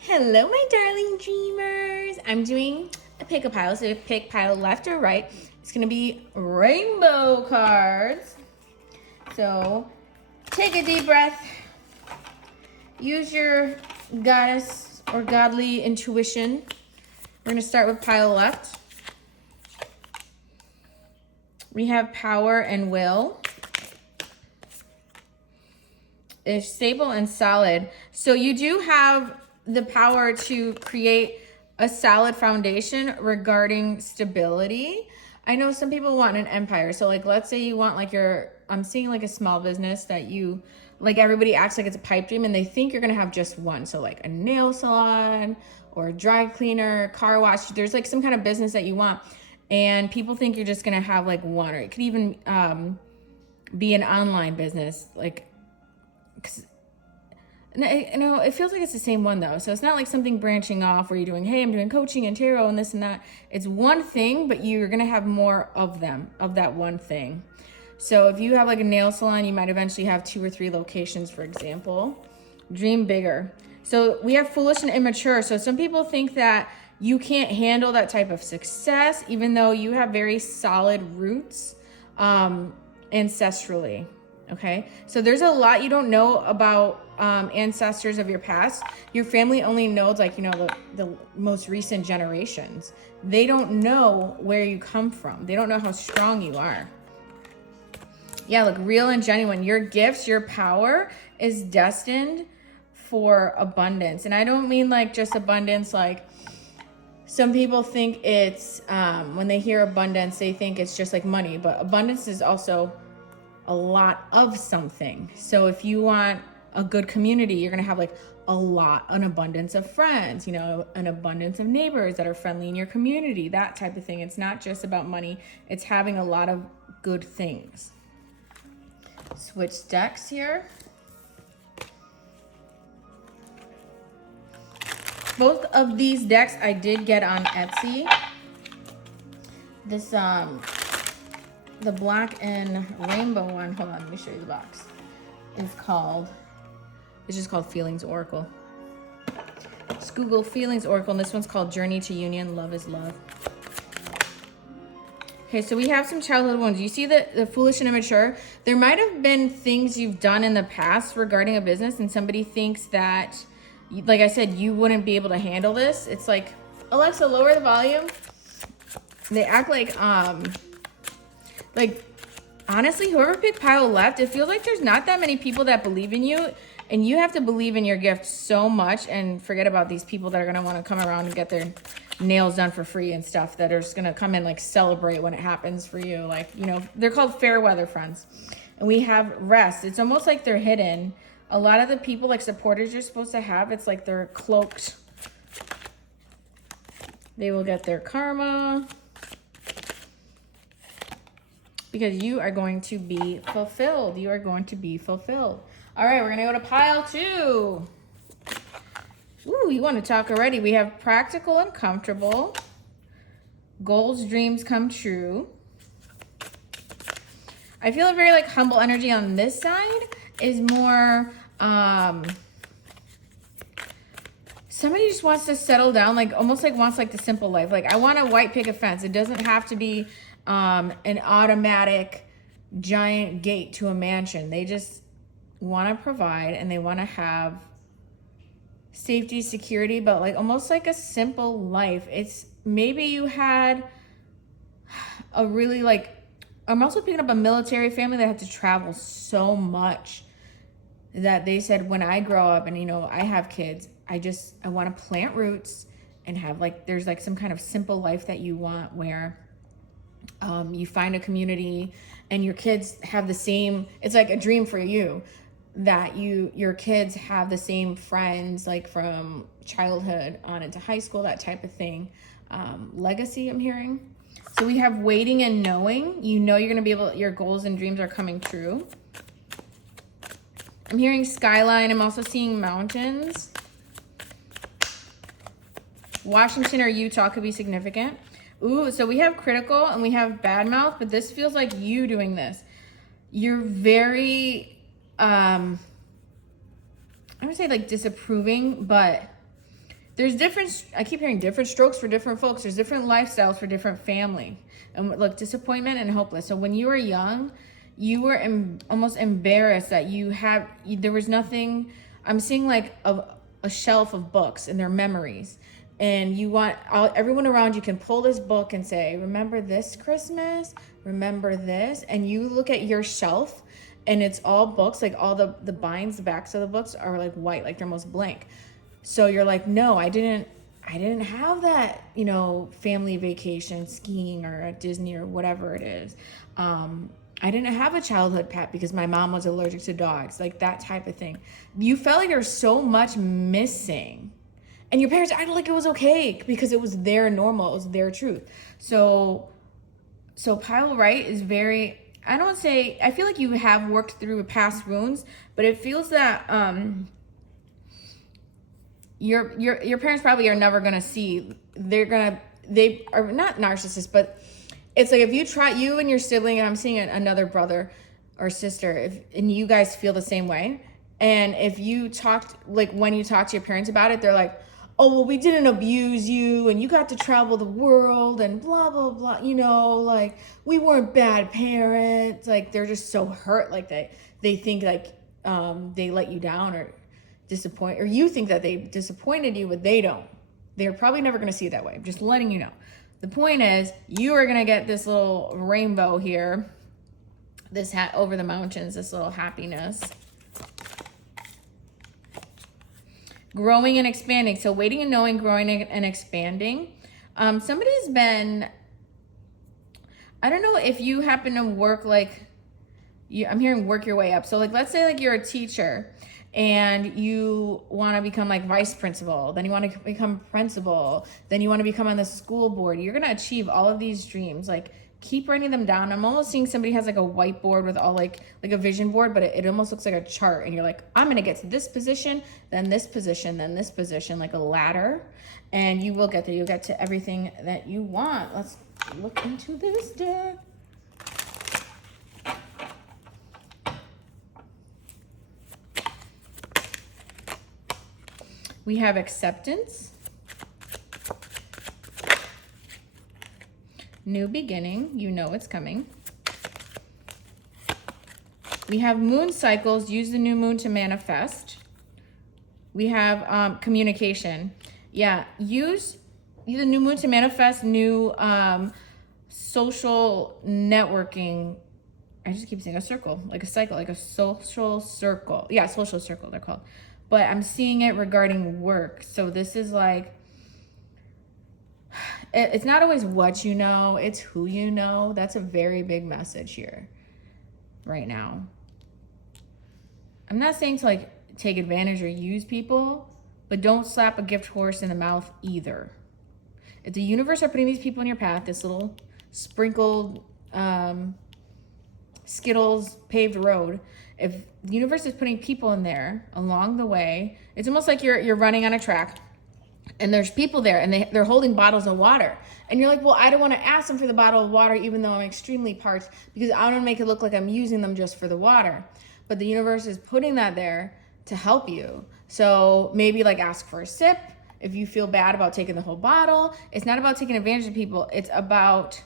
Hello, my darling dreamers. I'm doing a pick a pile. So pick pile left or right. It's gonna be rainbow cards. So take a deep breath. Use your goddess or godly intuition. We're gonna start with pile left. We have power and will. It's stable and solid. So you do have the power to create a solid foundation regarding stability. I know some people want an empire. So like, let's say you want like I'm seeing like a small business that you, like everybody acts like it's a pipe dream and they think you're gonna have just one. So like a nail salon or a dry cleaner, car wash, there's like some kind of business that you want. And people think you're just gonna have like one, or it could even be an online business. Like, no, it feels like it's the same one though. So it's not like something branching off where you're doing, hey, I'm doing coaching and tarot and this and that. It's one thing, but you're gonna have more of them, of that one thing. So if you have like a nail salon, you might eventually have 2 or 3 locations, for example. Dream bigger. So we have foolish and immature. So some people think that you can't handle that type of success, even though you have very solid roots ancestrally. Okay, so there's a lot you don't know about ancestors of your past. Your family only knows like, the most recent generations. They don't know where you come from. They don't know how strong you are. Yeah, look, real and genuine. Your gifts, your power is destined for abundance. And I don't mean like just abundance, like some people think it's, when they hear abundance, they think it's just like money, but abundance is also a lot of something. So if you want a good community, you're gonna have like an abundance of friends, an abundance of neighbors that are friendly in your community, that type of thing. It's not just about money, it's having a lot of good things. Switch decks here. Both of these decks I did get on Etsy. This, the black and rainbow one, hold on, let me show you the box. It's just called Feelings Oracle. Just Google Feelings Oracle, and this one's called Journey to Union, Love is Love. Okay, so we have some childhood wounds. You see the foolish and immature? There might have been things you've done in the past regarding a business, and somebody thinks that, like I said, you wouldn't be able to handle this. It's like, Alexa, lower the volume. They act like honestly, whoever picked pile left, it feels like there's not that many people that believe in you, and you have to believe in your gift so much and forget about these people that are gonna wanna come around and get their nails done for free and stuff, that are just gonna come and like celebrate when it happens for you. Like, they're called fair weather friends. And we have rest. It's almost like they're hidden. A lot of the people, like supporters you're supposed to have, it's like they're cloaked. They will get their karma, because you are going to be fulfilled. You are going to be fulfilled. All right, we're gonna go to pile 2. Ooh, you want to talk already. We have practical and comfortable. Goals, dreams come true. I feel a very like humble energy on this side is more, somebody just wants to settle down, like almost like wants like the simple life. Like, I want a white picket fence. It doesn't have to be an automatic giant gate to a mansion. They just want to provide, and they want to have safety, security, but like almost like a simple life. It's maybe you had a really like, I'm also picking up a military family that had to travel so much that they said, when I grow up and I have kids, I want to plant roots and have like, there's like some kind of simple life that you want, where you find a community and your kids have the same, it's like a dream for you, that your kids have the same friends, like from childhood on into high school, that type of thing. Legacy, I'm hearing. So we have waiting and knowing. You're going to be able, your goals and dreams are coming true. I'm hearing skyline. I'm also seeing mountains. Washington or Utah could be significant. Ooh, so we have critical and we have bad mouth, but this feels like you doing this. You're very, I would say like disapproving, but there's different, I keep hearing different strokes for different folks. There's different lifestyles for different family. And look, disappointment and hopeless. So when you were young, you were almost embarrassed that there was nothing. I'm seeing like a shelf of books and their memories. And you want everyone around you can pull this book and say, remember this Christmas? Remember this? And you look at your shelf and it's all books, like all the binds, the backs of the books are like white, like they're almost blank. So you're like, no, I didn't have that, you know, family vacation, skiing or at Disney or whatever it is. I didn't have a childhood pet because my mom was allergic to dogs, like that type of thing. You felt like there's so much missing. And your parents acted like it was okay because it was their normal, it was their truth. So pile right is very, I feel like you have worked through past wounds, but it feels that your parents probably are never gonna see, they are not narcissists, but it's like if you and your sibling, and I'm seeing another brother or sister, and you guys feel the same way, and if you talked, like when you talk to your parents about it, they're like, oh, well, we didn't abuse you, and you got to travel the world, and blah, blah, blah, you know, like, we weren't bad parents. Like, they're just so hurt, like, they think, like, they let you down or disappoint, or you think that they disappointed you, but they don't. They're probably never going to see it that way. I'm just letting you know. The point is, you are going to get this little rainbow here, this hat over the mountains, this little happiness. Growing and expanding. So waiting and knowing, growing and expanding. Somebody's been, I don't know if you happen to work like, I'm hearing work your way up. So like, let's say like you're a teacher and you want to become like vice principal, then you want to become principal, then you want to become on the school board. You're going to achieve all of these dreams. Like, keep writing them down. I'm almost seeing somebody has like a whiteboard with all like a vision board, but it almost looks like a chart. And you're like, I'm going to get to this position, then this position, then this position, like a ladder. And you will get there. You'll get to everything that you want. Let's look into this deck. We have acceptance, new beginning, you know it's coming. We have moon cycles, use the new moon to manifest. We have communication. Yeah, use the new moon to manifest new social networking. I just keep saying a circle, like a cycle, like a social circle. Yeah, social circle, they're called. But I'm seeing it regarding work. So this is like, it's not always what you know, it's who you know. That's a very big message here right now. I'm not saying to like take advantage or use people, but don't slap a gift horse in the mouth either. If the universe are putting these people in your path, this little sprinkled Skittles paved road, if the universe is putting people in there along the way, it's almost like you're running on a track and there's people there and they're holding bottles of water. And you're like, well, I don't want to ask them for the bottle of water even though I'm extremely parched because I don't make it look like I'm using them just for the water. But the universe is putting that there to help you. So maybe like ask for a sip if you feel bad about taking the whole bottle. It's not about taking advantage of people. It's about,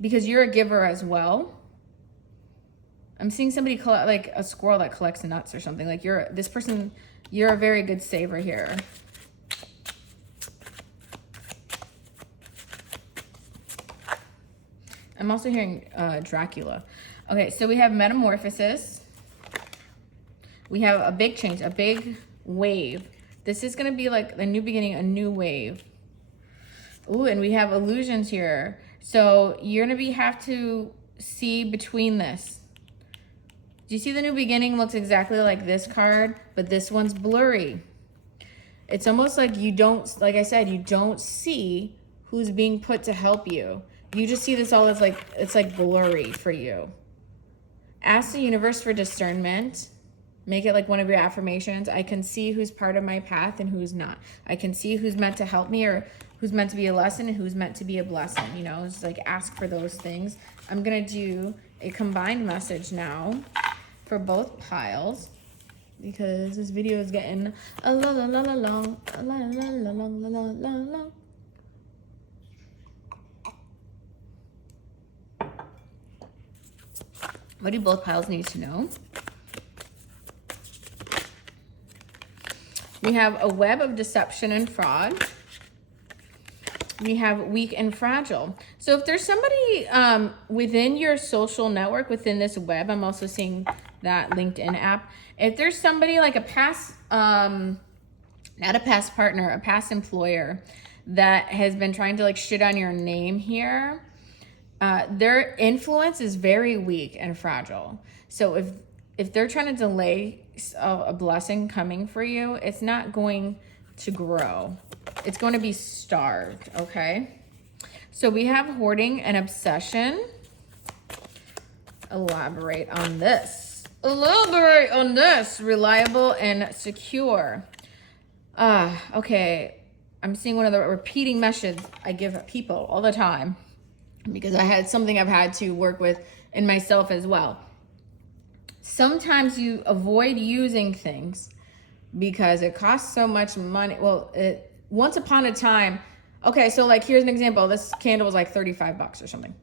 because you're a giver as well. I'm seeing somebody collect, like a squirrel that collects nuts or something. Like you're a very good saver here. I'm also hearing Dracula. Okay, so we have metamorphosis. We have a big change, a big wave. This is gonna be like a new beginning, a new wave. Ooh, and we have illusions here. So you're gonna have to see between this. Do you see the new beginning looks exactly like this card, but this one's blurry. It's almost like you don't, like I said, you don't see who's being put to help you. You just see this all as like, it's like blurry for you. Ask the universe for discernment. Make it like one of your affirmations. I can see who's part of my path and who's not. I can see who's meant to help me or who's meant to be a lesson and who's meant to be a blessing. You know, it's like ask for those things. I'm going to do a combined message now for both piles. because this video is getting a la la la la long, a la la la long, la la la long. What do both piles need to know? We have a web of deception and fraud. We have weak and fragile. So if there's somebody within your social network, within this web, I'm also seeing that LinkedIn app. If there's somebody like a past, not a past partner, a past employer that has been trying to like shit on your name here, their influence is very weak and fragile. So if they're trying to delay a blessing coming for you, it's not going to grow. It's going to be starved, okay? So we have hoarding and obsession. Elaborate on this. Elaborate on this. Reliable and secure. Okay. I'm seeing one of the repeating messages I give people all the time because I had something I've had to work with in myself as well. Sometimes you avoid using things because it costs so much money. Well, once upon a time, okay, so like here's an example. This candle was like 35 bucks or something.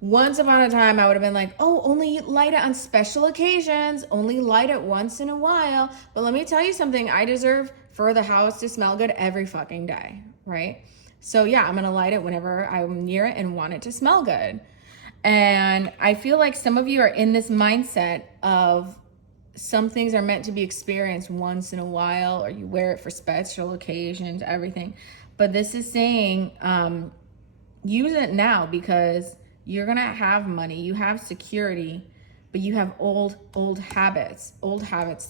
Once upon a time, I would have been like, oh, only light it on special occasions, only light it once in a while. But let me tell you something, I deserve for the house to smell good every fucking day, right? So yeah, I'm gonna light it whenever I'm near it and want it to smell good. And I feel like some of you are in this mindset of some things are meant to be experienced once in a while, or you wear it for special occasions, everything. But this is saying, use it now because you're gonna have money, you have security, but you have old habits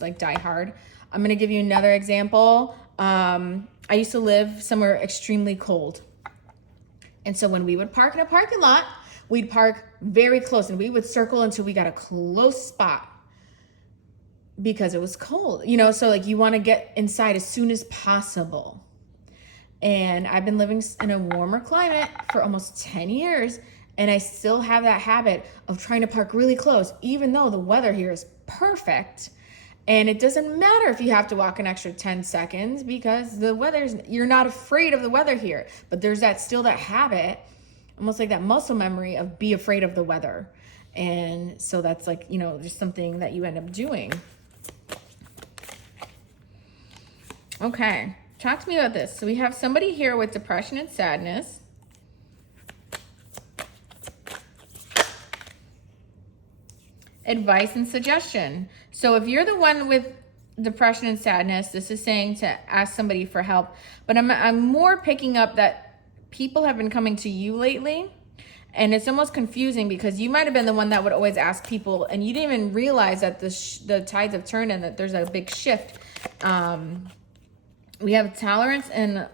like die hard. I'm gonna give you another example. I used to live somewhere extremely cold. And so when we would park in a parking lot, we'd park very close and we would circle until we got a close spot because it was cold, you know? So like you wanna get inside as soon as possible. And I've been living in a warmer climate for almost 10 years. And I still have that habit of trying to park really close, even though the weather here is perfect. And it doesn't matter if you have to walk an extra 10 seconds because the weather's, you're not afraid of the weather here. But there's still that habit, almost like that muscle memory of be afraid of the weather. And so that's like, you know, just something that you end up doing. Okay, talk to me about this. So we have somebody here with depression and sadness. Advice and suggestion. So if you're the one with depression and sadness, this is saying to ask somebody for help. But I'm more picking up that people have been coming to you lately. And it's almost confusing because you might have been the one that would always ask people and you didn't even realize that the tides have turned and that there's a big shift. We have tolerance and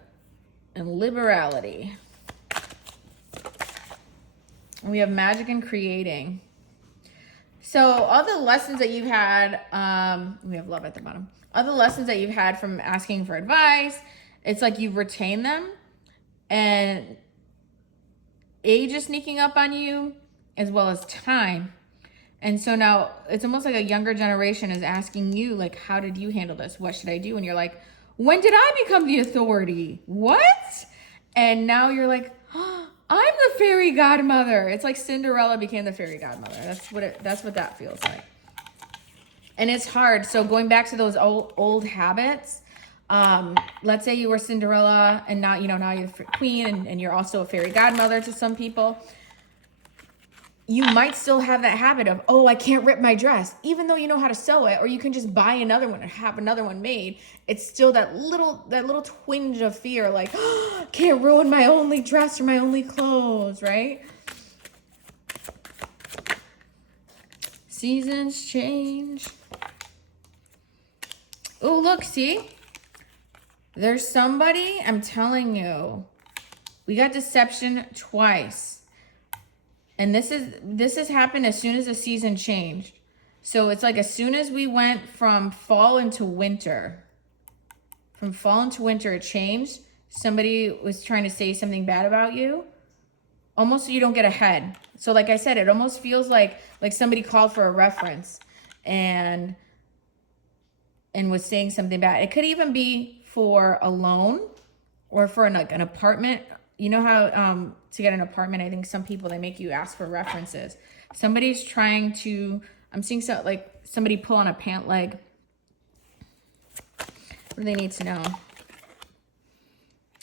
liberality. We have magic and creating. So all the lessons that you've had, we have love at the bottom. All the lessons that you've had from asking for advice, it's like you've retained them and age is sneaking up on you as well as time. And so now it's almost like a younger generation is asking you, like, how did you handle this? What should I do? And you're like, when did I become the authority? What? And now you're like, oh, I'm the fairy godmother. It's like Cinderella became the fairy godmother. That's what that feels like. And it's hard. So going back to those old habits, let's say you were Cinderella and now, you know, now you're the queen and you're also a fairy godmother to some people. You might still have that habit of, oh, I can't rip my dress, even though you know how to sew it, or you can just buy another one and have another one made. It's still that little twinge of fear, like, oh, can't ruin my only dress or my only clothes, right? Seasons change. Oh, look, see? There's somebody, I'm telling you, we got deception twice. And this has happened as soon as the season changed. So it's like as soon as we went from fall into winter, it changed. Somebody was trying to say something bad about you, almost so you don't get ahead. So like I said, it almost feels like somebody called for a reference and and was saying something bad. It could even be for a loan or for like an apartment. You know how to get an apartment, I think some people, they make you ask for references. Somebody's trying to, I'm seeing like somebody pull on a pant leg. What do they need to know?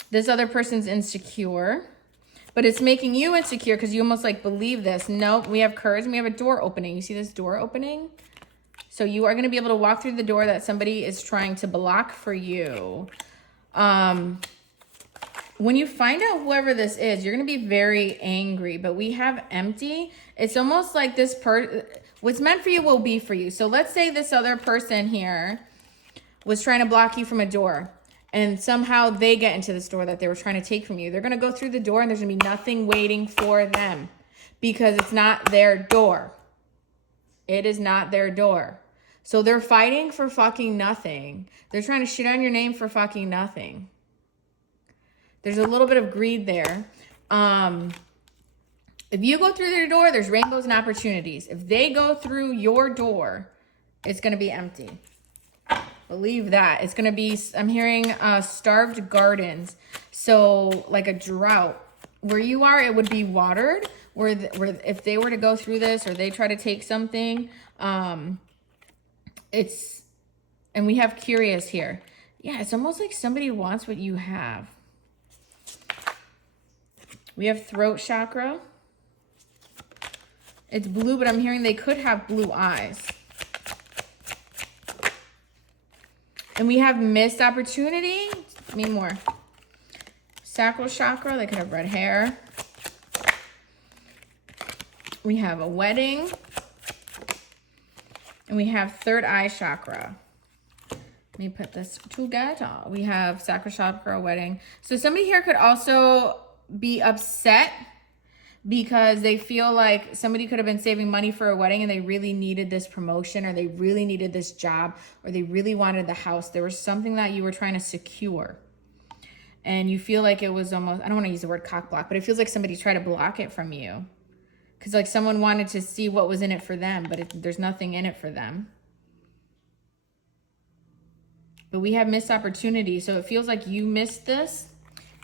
This other person's insecure, but it's making you insecure because you almost like believe this. Nope, we have courage and we have a door opening. You see this door opening? So you are going to be able to walk through the door that somebody is trying to block for you. When you find out whoever this is, you're going to be very angry, but we have empty. It's almost like this what's meant for you will be for you. So let's say this other person here was trying to block you from a door, and somehow they get into this door that they were trying to take from you. They're going to go through the door and there's going to be nothing waiting for them because it's not their door. It is not their door. So they're fighting for fucking nothing. They're trying to shit on your name for fucking nothing. There's a little bit of greed there. If you go through their door, there's rainbows and opportunities. If they go through your door, it's going to be empty. Believe that. It's going to be, I'm hearing starved gardens. So like a drought. Where you are, it would be watered. Where if they were to go through this or they try to take something, and we have curious here. Yeah, it's almost like somebody wants what you have. We have throat chakra. It's blue, but I'm hearing they could have blue eyes. And we have missed opportunity. I mean more. Sacral chakra, they could have red hair. We have a wedding. And we have third eye chakra. Let me put this together. We have sacral chakra, wedding. So somebody here could also be upset because they feel like somebody could have been saving money for a wedding and they really needed this promotion, or they really needed this job, or they really wanted the house. There was something that you were trying to secure. And you feel like it was almost, I don't want to use the word cock block, but it feels like somebody tried to block it from you. Because like someone wanted to see what was in it for them, but there's nothing in it for them. But we have missed opportunity. So it feels like you missed this.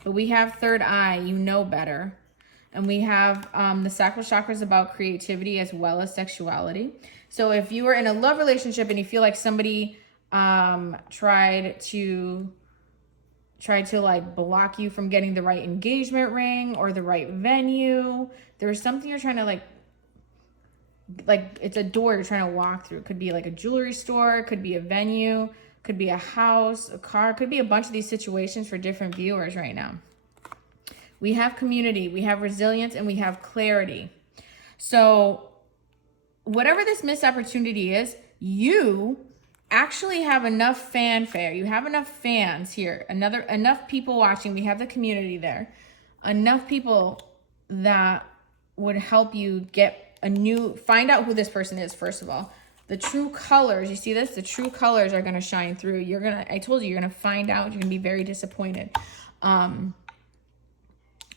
But we have third eye, you know better. And we have the sacral chakra is about creativity as well as sexuality. So if you were in a love relationship and you feel like somebody tried to like block you from getting the right engagement ring or the right venue, there's something you're trying to like it's a door you're trying to walk through. It could be like a jewelry store, it could be a venue, could be a house, a car, could be a bunch of these situations for different viewers right now. We have community, we have resilience, and we have clarity. So whatever this missed opportunity is, you actually have enough fanfare. You have enough fans here, enough people watching. We have the community there. Enough people that would help you get find out who this person is, first of all. The true colors, you see this? The true colors are going to shine through. I told you, you're going to find out. You're going to be very disappointed.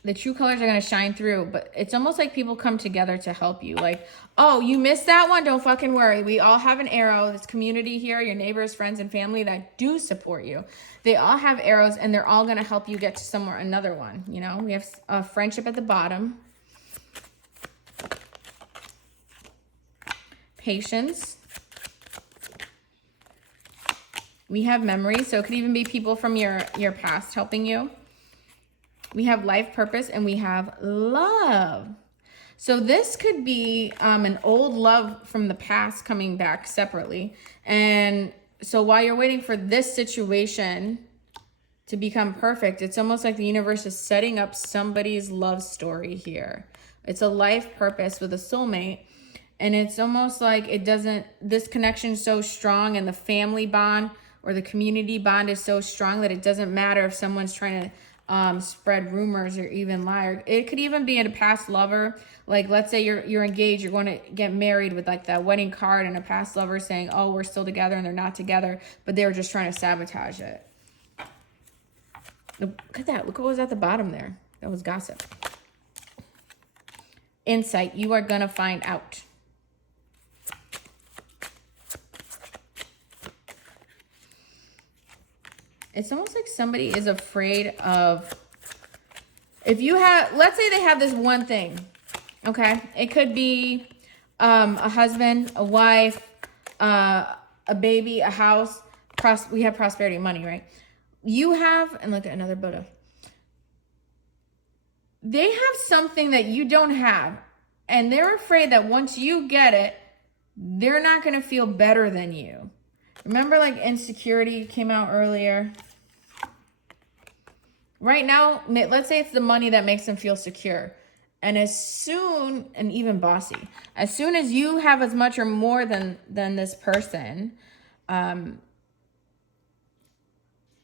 The true colors are going to shine through, but it's almost like people come together to help you. Like, oh, you missed that one? Don't fucking worry. We all have an arrow. This community here, your neighbors, friends, and family that do support you. They all have arrows, and they're all going to help you get to another one. You know, we have friendship at the bottom. Patience. We have memory, so it could even be people from your past helping you. We have life purpose, and we have love. So this could be an old love from the past coming back separately. And so while you're waiting for this situation to become perfect, it's almost like the universe is setting up somebody's love story here. It's a life purpose with a soulmate. And it's almost like this connection is so strong, and the family bond or the community bond is so strong that it doesn't matter if someone's trying to spread rumors or even lie. It could even be a past lover. Like, let's say you're engaged, you're going to get married with like that wedding card, and a past lover saying, oh, we're still together, and they're not together, but they were just trying to sabotage it. Look at that. Look what was at the bottom there. That was gossip. Insight. You are going to find out. It's almost like somebody is afraid of, if you have, let's say they have this one thing, okay? It could be a husband, a wife, a baby, a house. We have prosperity, money, right? You have, and look at another Buddha. They have something that you don't have, and they're afraid that once you get it, they're not going to feel better than you. Remember, like, insecurity came out earlier? Right now, let's say it's the money that makes them feel secure. And as soon, and even bossy, as soon as you have as much or more than this person,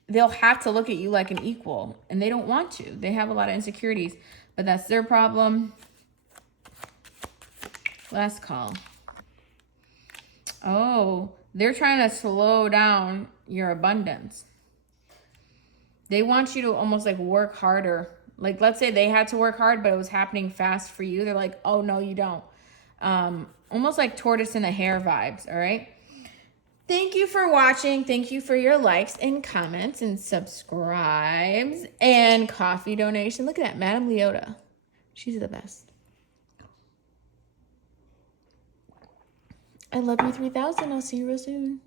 they'll have to look at you like an equal, and they don't want to. They have a lot of insecurities, but that's their problem. Last call. Oh, they're trying to slow down your abundance. They want you to almost like work harder. Like, let's say they had to work hard, but it was happening fast for you. They're like, oh, no, you don't. Almost like tortoise and the hare vibes, all right? Thank you for watching. Thank you for your likes and comments and subscribes and coffee donation. Look at that, Madame Leota. She's the best. I love you 3000. I'll see you real soon.